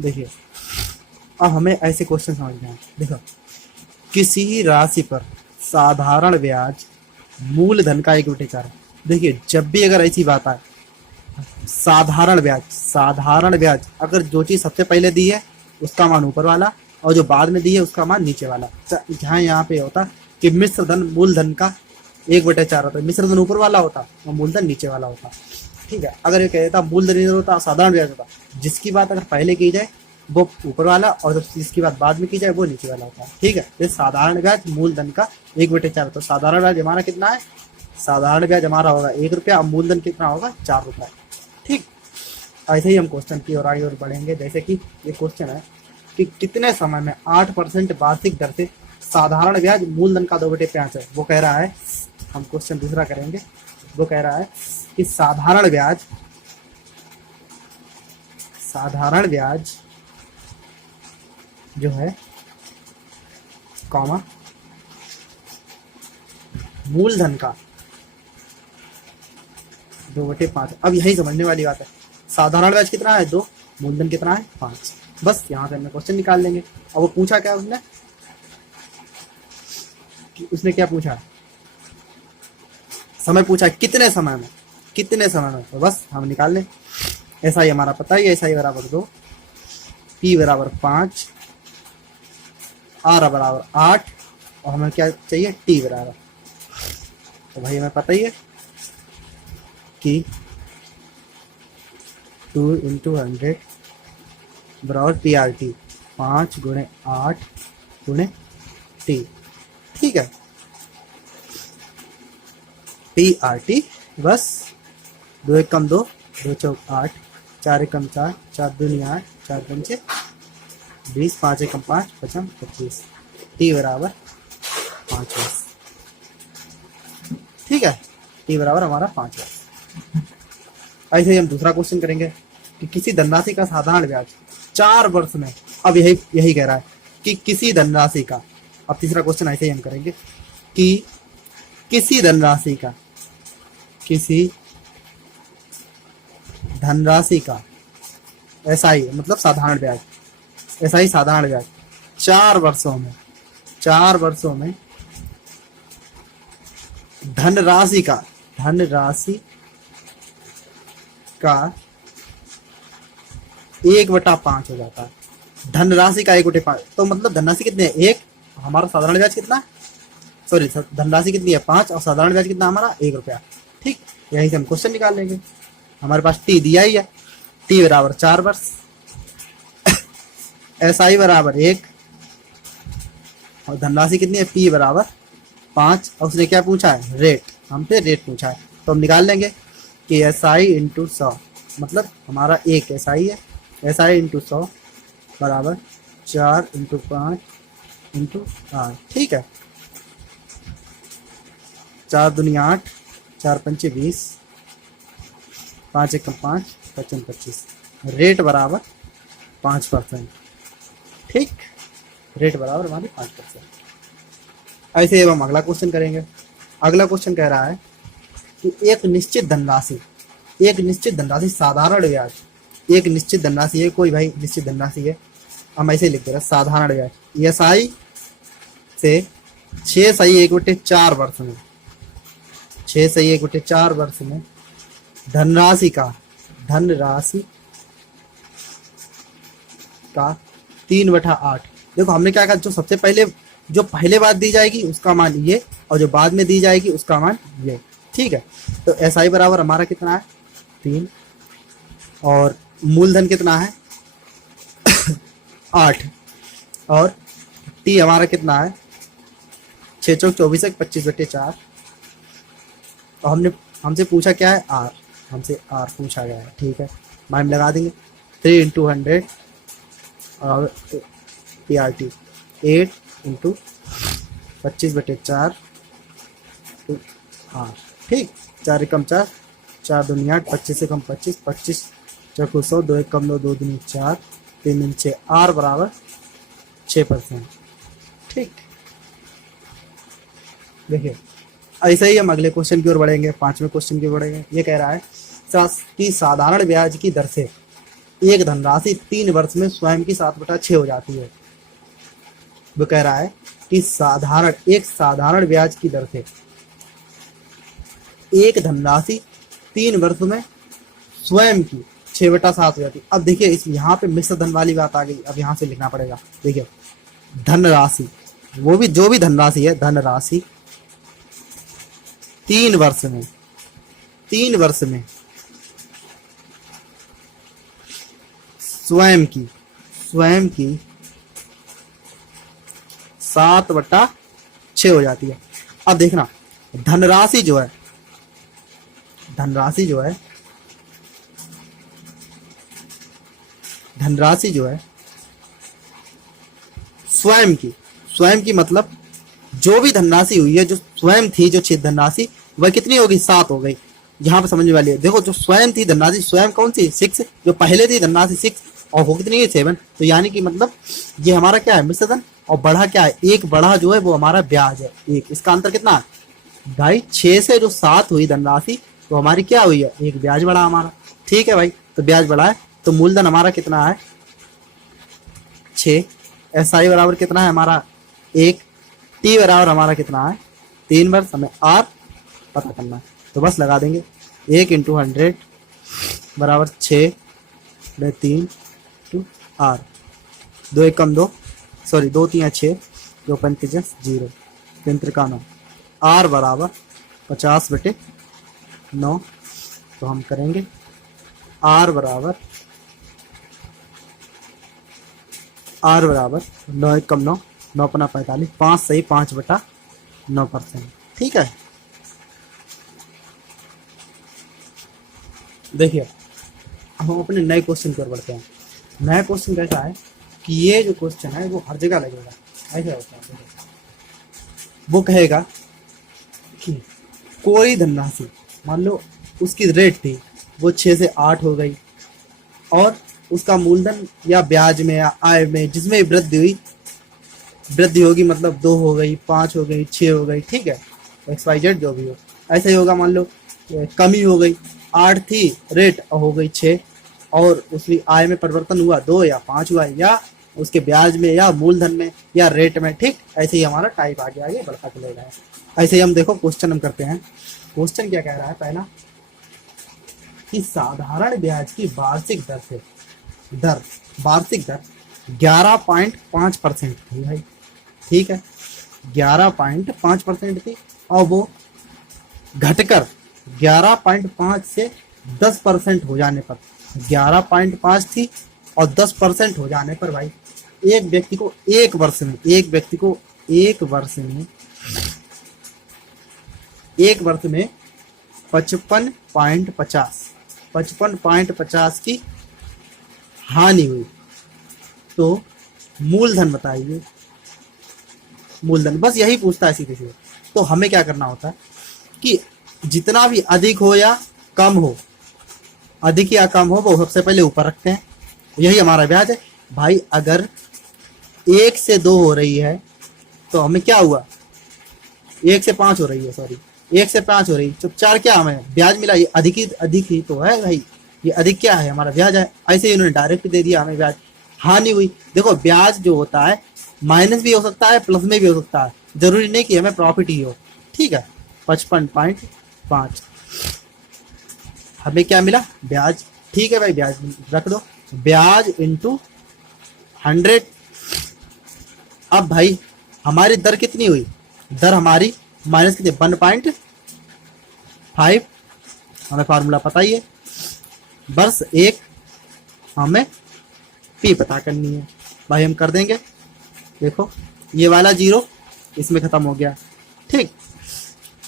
देखिए अब हमें ऐसे क्वेश्चन समझना है। देखो, किसी राशि पर साधारण ब्याज मूलधन का 1/4। देखिए जब भी अगर ऐसी बात आए, साधारण ब्याज अगर जो चीज सबसे पहले दी है उसका मान ऊपर वाला और जो बाद में दी है उसका मान नीचे वाला। जहाँ यहाँ पे होता कि मिश्र धन मूलधन का 1/4 होता है, मिश्र धन ऊपर वाला होता और मूलधन नीचे वाला होता। ठीक है, अगर ये कह देता मूलधन इधर होता साधारण ब्याज होता, जिसकी बात अगर पहले की जाए वो ऊपर वाला और जब जिसकी बात बाद में की जाए वो नीचे वाला होता है। ठीक है, तो साधारण ब्याज मूलधन का 1/4 होता है। साधारण ब्याज हमारा कितना है? साधारण ब्याज हमारा होगा 1 रुपया और मूलधन कितना होगा? 4 रुपया। ठीक, ऐसे ही हम क्वेश्चन की और आगे और बढ़ेंगे। जैसे कि ये क्वेश्चन है कि कितने समय में 8% वार्षिक दर से साधारण ब्याज मूलधन का 2/5 है। वो कह रहा है, हम क्वेश्चन दूसरा करेंगे। वो कह रहा है कि साधारण ब्याज जो है कॉमा मूलधन का 2/5। अब यही समझने वाली बात है, साधारण ब्याज कितना है? 2, मूलधन कितना है? 5। बस यहाँ से हमने क्वेश्चन निकाल लेंगे। अब वो पूछा क्या उसने क्या पूछा? समय पूछा, कितने समय में? तो बस हम निकाल लें। ऐसा ही हमारा पता है, ऐसा ही बराबर 2, P बराबर 5, R बराबर 8 और हमें क्या चाहिए? T बराबर। तो भाई हमें पता ही है कि 2 × 100 बराबर PRT, 5 × 8 × T। ठीक है, PRT बस 2 × 1 = 2, 2 × 4 = 8, 4 × 1 = 4, 4 × 2 = 8, 4 × 5 = 20, 5 × 1 = 5, 5 × 25। T बराबर 5 वर्ष। ठीक है, T बराबर हमारा 5 वर्ष। ऐसे ही हम दूसरा क्वेश्चन करेंगे कि किसी धनराशि का साधारण ब्याज 4 वर्ष में। अब यही कह रहा है कि किसी धनराशि का। अब तीसरा क्वेश्चन ऐसे ही हम करेंगे कि किसी धनराशि ऐसा ही मतलब साधारण ब्याज, ऐसा ही साधारण ब्याज 4 वर्षों में धनराशि का 1/5 हो जाता है। धनराशि का 1/5 तो मतलब धनराशि कितनी है? 1। हमारा साधारण ब्याज कितना है? सॉरी, धनराशि कितनी है? 5 और साधारण ब्याज कितना हमारा? 1 रुपया। ठीक, यहीं से हम क्वेश्चन निकाल लेंगे। हमारे पास T दिया ही है, T बराबर 4 वर्ष, SI बराबर 1 और धनराशि कितनी है? P बराबर 5 और उसने क्या पूछा है? रेट। हमसे रेट पूछा है तो हम निकाल लेंगे कि SI × 100 मतलब हमारा 1 SI है, SI × 100 बराबर 4 × 5 × 8। ठीक है, 4 दूनी 8, 4 पंचे 20, 5 × 1 = 5, 5 × 25। रेट बराबर 5%। ठीक, रेट बराबर हमारी 5%। ऐसे हम अगला क्वेश्चन करेंगे। अगला क्वेश्चन कह रहा है कि एक निश्चित धनराशि साधारण ब्याज, एक निश्चित धनराशि है, कोई भाई निश्चित धनराशि है, हम ऐसे लिख दे रहे साधारण ब्याज SI से 6 सही 1/4 वर्ष में, 6 सही 1/4 वर्ष में धनराशि का 3/8। देखो हमने क्या कहा, जो पहले बात दी जाएगी उसका मान ये और जो बाद में दी जाएगी उसका मान ये। ठीक है, तो SI बराबर हमारा कितना है? 3 और मूलधन कितना है? 8 और T हमारा कितना है? 6 × 24 = 25/4 और हमसे पूछा क्या है? R। हमसे R पूछा गया है। ठीक है, हम लगा देंगे 3 × 100 और PRT 8 × 25/4 R। ठीक, 4 × 1 = 4, 4 दूनी 8, 25 × 1 = 25, 25 × 4 = 100, 2 × 1 = 2, 2 दूनी 4, 3 × 6 R बराबर 6%। ठीक, देखिए ऐसे ही हम अगले क्वेश्चन की ओर बढ़ेंगे, 5वें क्वेश्चन की ओर बढ़ेंगे। ये कह रहा है कि साधारण ब्याज की दर से एक धनराशि 3 वर्ष में स्वयं की 7/6 हो जाती है। वो कह रहा है कि एक साधारण ब्याज की दर से एक धनराशि 3 वर्ष में स्वयं की 6/7 हो जाती है। अब देखिए इस यहाँ पे मिश्र धन वाली बात आ गई। अब यहाँ से लिखना पड़ेगा। देखिए धनराशि, वो भी जो भी धनराशि है, धनराशि 3 वर्ष में स्वयं की 7/6 हो जाती है। अब देखना धनराशि जो है स्वयं की मतलब जो भी धनराशि हुई है, जो स्वयं थी, जो छेद धनराशि, वह कितनी होगी? 7 हो गई। यहाँ पे समझने वाली है। देखो जो स्वयं थी धनराशि, स्वयं कौन सी? 6। जो पहले थी धनराशि 6 और वो कितनी है? 7। तो यानी कि मतलब ये हमारा क्या है? मिश्र धन। और बढ़ा क्या है? एक बढ़ा जो है वो हमारा ब्याज है। एक इसका अंतर कितना है भाई? 6 से जो 7 हुई धनराशि तो हमारी क्या हुई है? एक ब्याज बढ़ा हमारा। ठीक है भाई, तो ब्याज बढ़ा है तो मूलधन हमारा कितना है? 6। SI बराबर कितना है हमारा? 1। T बराबर हमारा कितना है? 3 वर्ष। हमें R पता करना है तो बस लगा देंगे 1 × 100 बराबर 6/3 R। 2 एकम 2, सॉरी 2 3 6, 2 5 0, 3 त्रिका 9। R बराबर 50/9। तो हम करेंगे R बराबर 9 एकम 9, 9 पना 45, 5 सही 5/9%। ठीक है। देखिए हम अपने नए क्वेश्चन की ओर बढ़ते हैं। नया क्वेश्चन कैसा है कि ये जो क्वेश्चन है वो हर जगह लगेगा। ऐसा होता है, वो कहेगा कि कोई धनराशि मान लो उसकी रेट थी वो 6 से 8 हो गई और उसका मूलधन या ब्याज में या आय में जिसमें वृद्धि होगी, मतलब 2 हो गई, 5 हो गई, 6 हो गई। ठीक है, XYZ जो भी हो ऐसा ही होगा। मान लो कमी हो गई, 8 थी रेट और हो गई 6, और उसकी आय में परिवर्तन हुआ 2 या 5 हुआ, या उसके ब्याज में या मूलधन में या रेट में। ठीक, ऐसे ही हमारा टाइप आगे बढ़ता चलेगा। ऐसे ही हम देखो क्वेश्चन हम करते हैं। क्वेश्चन क्या कह रहा है? पहला कि साधारण ब्याज की वार्षिक दर 11.5% थी भाई। ठीक है, 11.5% थी और वो घटकर 11.5 से 10% हो जाने पर, 11.5 थी और 10% हो जाने पर भाई एक व्यक्ति को एक वर्ष में 55.50 की हानि हुई। तो मूलधन बताइए। मूलधन बस यही पूछता है सीधे सीधे। तो हमें क्या करना होता है कि जितना भी अधिक हो या कम हो, वो सबसे पहले ऊपर रखते हैं। यही हमारा ब्याज है भाई। अगर 1 से 2 हो रही है तो हमें क्या हुआ? 1 से 5 हो रही है, सॉरी 1 से 5 हो रही, तो 4 क्या हमें ब्याज मिला? ये अधिक ही तो है भाई। ये अधिक क्या है? हमारा ब्याज है। ऐसे ही उन्होंने डायरेक्ट दे दिया हमें ब्याज। हानि हुई, देखो ब्याज जो होता है माइनस भी हो सकता है, प्लस में भी हो सकता है, जरूरी नहीं कि हमें प्रॉफिट ही हो। ठीक है, 55.5 हमें क्या मिला? ब्याज। ठीक है भाई, ब्याज रख दो, ब्याज इंटू 100। अब भाई हमारी दर कितनी हुई? दर हमारी माइनस कितनी? 1.5। हमें फार्मूला पता ही है, बस एक हमें पी पता करनी है भाई। हम कर देंगे। देखो ये वाला 0 इसमें खत्म हो गया। ठीक,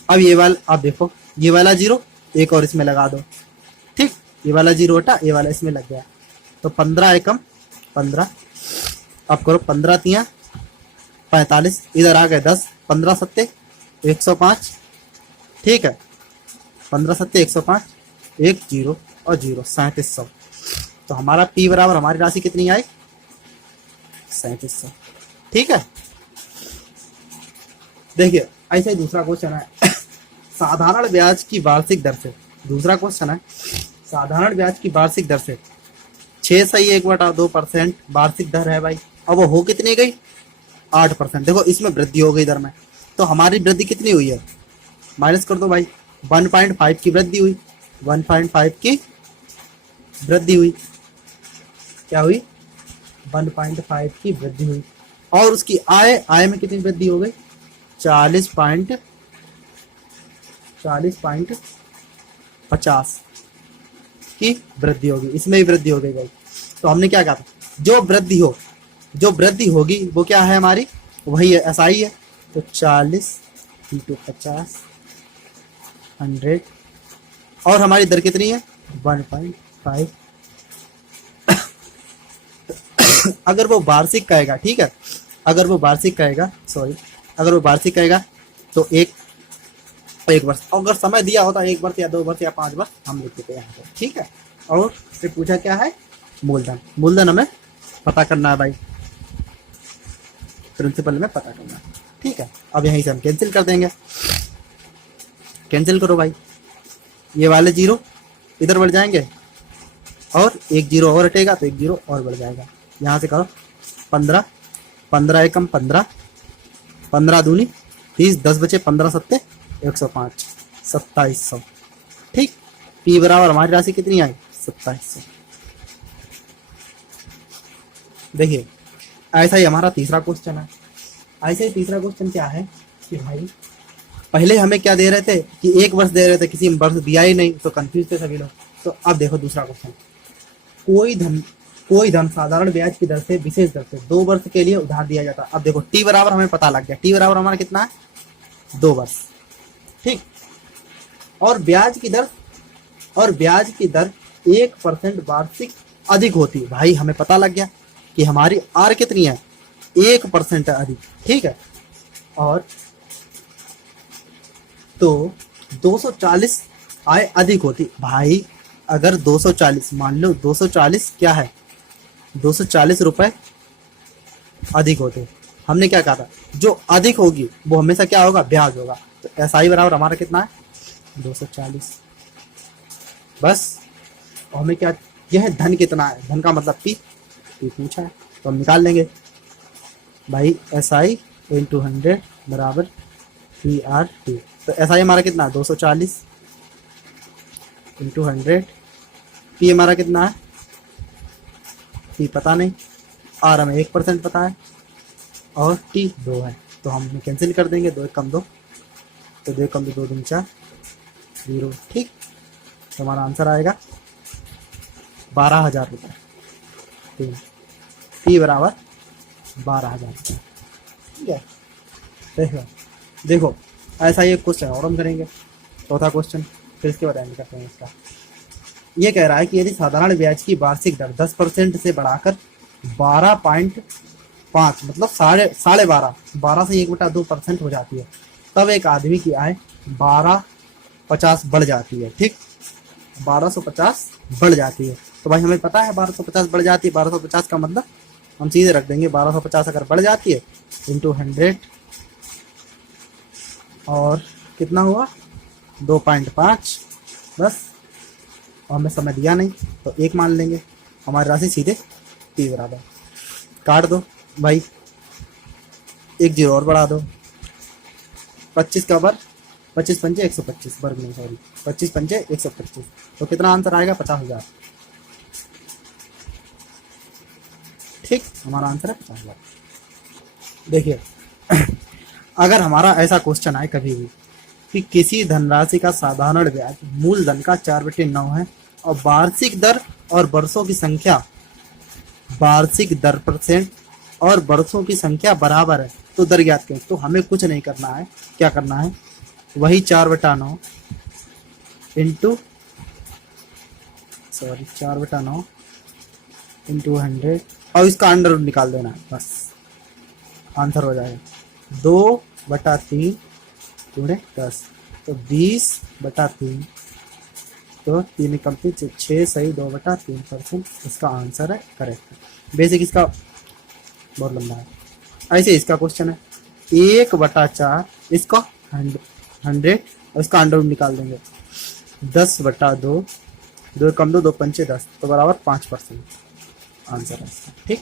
अब देखो ये वाला 0 एक और इसमें लगा दो। ठीक, ये वाला 0 हटा, ये वाला इसमें लग गया। तो 15 एकम 15। अब करो 15 तिया 45, इधर आ गए 10, 15 सत्ते 105। ठीक है, 15 सत्ते 105, 1 0 और 0 3700। तो हमारा P बराबर हमारी राशि कितनी आई? 3700। ठीक है, देखिए ऐसे ही दूसरा क्वेश्चन है साधारण ब्याज की वार्षिक दर से। दूसरा क्वेश्चन है साधारण ब्याज की वार्षिक दर से 6.1/2% वार्षिक दर है भाई। अब वो हो कितनी गई? 8%। देखो इसमें वृद्धि हो गई दर में, तो हमारी वृद्धि कितनी हुई है? माइनस कर दो भाई। 1.5 की वृद्धि हुई, 1.5 की वृद्धि हुई, क्या हुई? 1.5 की वृद्धि हुई। और उसकी आय में कितनी वृद्धि हो गई? 40.50 की वृद्धि होगी, इसमें भी वृद्धि हो गई भाई। तो हमने क्या कहा था? जो वृद्धि होगी वो क्या है हमारी? वही है, एसआई है। तो 40 × 50 100, और हमारी दर कितनी है? 1.5। अगर वो वार्षिक कहेगा, ठीक है, अगर वो वार्षिक कहेगा तो एक वर्ष, अगर समय दिया होता 1 वर्ष या 2 वर्ष या 5 वर्ष हम लिख देते यहाँ पे, ठीक है। और फिर पूछा क्या है? मूलधन हमें पता करना है भाई, प्रिंसिपल में पता करना है, ठीक है। अब यहीं से हम कैंसिल कर देंगे। कैंसिल करो भाई, ये वाले जीरो इधर बढ़ जाएंगे और एक जीरो और हटेगा तो एक जीरो और बढ़ जाएगा। यहाँ से करो 15, 15 एकम 15, 15 दूनी 30, 10 बचे 15 सत्ते 105, 2700, ठीक। पी बराबर हमारी राशि कितनी आई? 2700। देखिए ऐसा ही हमारा तीसरा क्वेश्चन है। ऐसे ही तीसरा क्वेश्चन क्या है कि भाई पहले हमें क्या दे रहे थे कि 1 वर्ष दे रहे थे, किसी वर्ष दिया ही नहीं, तो कंफ्यूज थे सभी लोग। तो अब देखो दूसरा क्वेश्चन, कोई धन साधारण ब्याज की दर से विशेष दर से 2 वर्ष के लिए उधार दिया जाता है। अब देखो टी बराबर हमें पता लग गया, टी बराबर हमारा कितना है? 2 वर्ष, ठीक। और ब्याज की दर 1% वार्षिक अधिक होती है। भाई हमें पता लग गया कि हमारी आर कितनी है? 1% अधिक, ठीक है। और तो 240 आय अधिक होती। भाई अगर 240, मान लो 240 क्या है? 240 रुपए अधिक होते, हमने क्या कहा था? जो अधिक होगी वो हमेशा क्या होगा? ब्याज होगा। तो एसआई बराबर हमारा कितना है? 240 बस। और हमें क्या, यह धन कितना है? धन का मतलब पी पूछा है, तो हम निकाल लेंगे भाई। एसआई × 100 बराबर PRT। तो एसआई हमारा कितना है? 240 × 100। पी हमारा कितना है? पी पता नहीं, आर हमें 1% पता है, और टी 2 है। तो हम कैंसिल कर देंगे, 2 कम 2, तो 2 कम 2, 2 दूनी 4, 0, ठीक। तो हमारा आंसर आएगा 12,000 रुपये। पी बराबर 12,000 रुपये, ठीक है। देखो ऐसा ही एक क्वेश्चन और हम करेंगे, चौथा क्वेश्चन, फिर इसके बाद एंड करते हैं इसका। ये कह रहा है कि यदि साधारण ब्याज की वार्षिक दर 10% से बढ़ाकर 12.5 मतलब 12.5 से 1/2% हो जाती है, तब एक आदमी की आय 1250 बढ़ जाती है, ठीक। 1250 बढ़ जाती है। तो भाई हमें पता है 1250 बढ़ जाती है। 1250 का मतलब हम सीधे रख देंगे, 1250 अगर बढ़ जाती है × 100, और कितना हुआ? 2.5 बस। और हमें समय दिया नहीं तो 1 मान लेंगे, हमारी राशि सीधे पी बराबर। काट दो भाई, 1 जीरो और बढ़ा दो। 25 का वर्ग, 25 पंचे 125, वर्ग नहीं सॉरी, 25 पंचे 125, तो कितना आंसर आएगा? 50,000, ठीक। हमारा आंसर है 50,000। देखिए अगर हमारा ऐसा क्वेश्चन आए कभी भी कि किसी धनराशि का साधारण ब्याज मूलधन का 4/9 है और वार्षिक दर और वर्षों की संख्या, वार्षिक दर % और वर्षों की संख्या बराबर है, तो दर ज्ञात करें। तो हमें कुछ नहीं करना है, क्या करना है? वही 4/9 × 100 और इसका अंडर रूट निकाल देना है, बस आंसर हो जाएगा। 2/3 × 10, तो 20/3, तो 3 कंप्लीट 6 सही 2/3%। इसका आंसर है करेक्ट। बेसिक इसका बहुत लंबा है। ऐसे इसका क्वेश्चन है 1/4, इसका 100 और इसका अंडर रूट निकाल देंगे। 10/2, 2 कम 2, 2 पंचे 10, तो बराबर 5%। आंसर है इसका। ठीक।